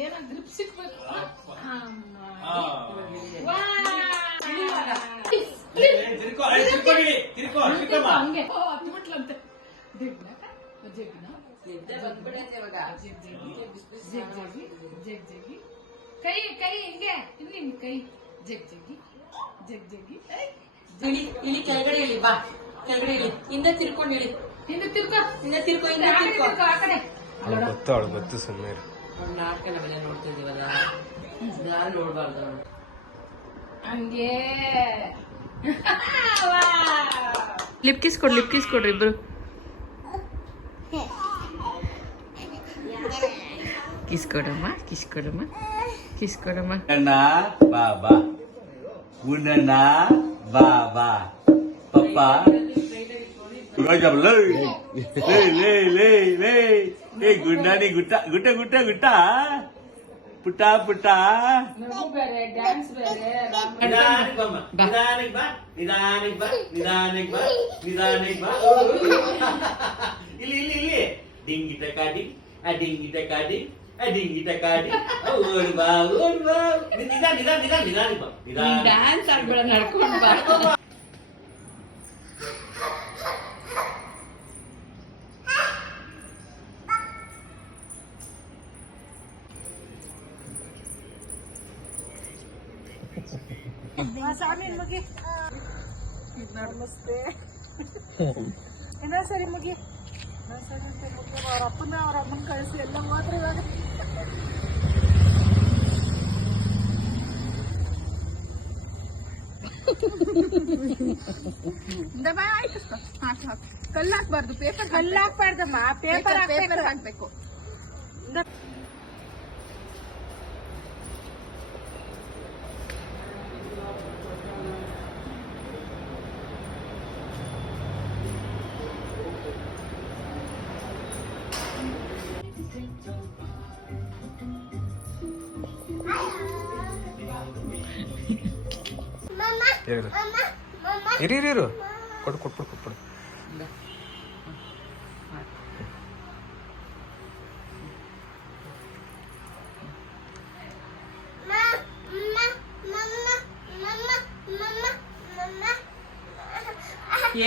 ಏನ ಗ್ರಿಪ್ ಸಿಕ್ಬೇಕು. ಹಂಗೆ ತಿಮಟ್ಲಂತೆ ಜಗ್ಗಿ ಕೈ ಕೈ ಹಿಂಗೆ ಇಲ್ಲಿ ಕೈ ಜಗ್ಗಿ ಇಲ್ಲಿ ಕೆಳಗಡೆ ಇಳಿ ಬಾ, ಕೆಳಗಡೆ ಇಳಿ, ಹಿಂದೆ ತಿರ್ಕೊಂಡು ಇಳಿ, ಹಿಂದೆ ತಿರ್ಕೊ ಆ ಕಡೆ. ಅವಳು ಗೊತ್ತು ಸುಮ್ಮನೆ ನಾಟಕ ನಾವೆಲ್ಲ ನೋಡ್ತಿದೀವಲ್ಲ, ಯಾರು ನೋಡ್ಬಾರ್ದು ಹಂಗೆ. ಲಿಪ್ ಕಿಸ್ ಕೊಡ್ರಿ ಇಬ್ರು. ಕಿಸ್ ಕೊಡಮ್ಮ. ಬಾಬಾ ಉನ್ನ ಬಾಬಾ ಪಪ್ಪ ಗುಂಡಾನಿ ಗುಟ್ಟ ಗುಟ್ಟ ಗುಟ್ಟ ಗುಟ್ಟ ಪುಟ್ಟ ಪುಟ್ಟ. ಡ್ಯಾನ್ಸ್ ಬೇರೆ. ನಿಧಾನಿಕ್ ಬಾ ಇಲ್ಲಿ ಇಲ್ಲಿ ಇಲ್ಲಿ ಡಿಂಗಿ ಟಕಾಡಿ ಡಿಂಗಿ ಟಕಾಡಿ ಡಿಂಗಿ ಟಕಾಡಿ ಓಡ್ ಬಾ ನಿಧಾನಿಕ್ ಬಾ ಡ್ಯಾನ್ಸ್ ಆಡ್ಬೇಡ, ನಡ್ಕೊಂಡು ಬಾ. ಮುಗಿ ನಮಸ್ತೆ. ಇನ್ನೊಂದ್ಸರಿ ಮುಗಿ. ಅವ್ರ ಅಪ್ಪನ ಅವ್ರ ಅಮ್ಮನ ಕಳಿಸಿ ಎಲ್ಲ ಮಾತ್ರ ಇವಾಗ. ಕಲ್ಲು ಹಾಕ್ಬಾರ್ದು, ಪೇಪರ್ ಕಲ್ಲು ಹಾಕ್ಬಾರ್ದಮ್ಮ, ಪೇಪರ್ ಹಾಕ್ಬೇಕು. ಇರು ಕೊಡು.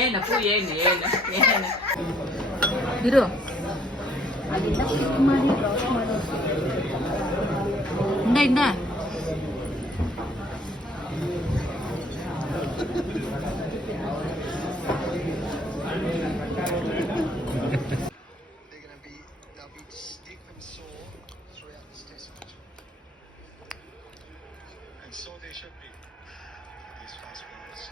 ಏನಪ್ಪು ಏನು ಇರು. ಇಂದ So they should be, these fast followers.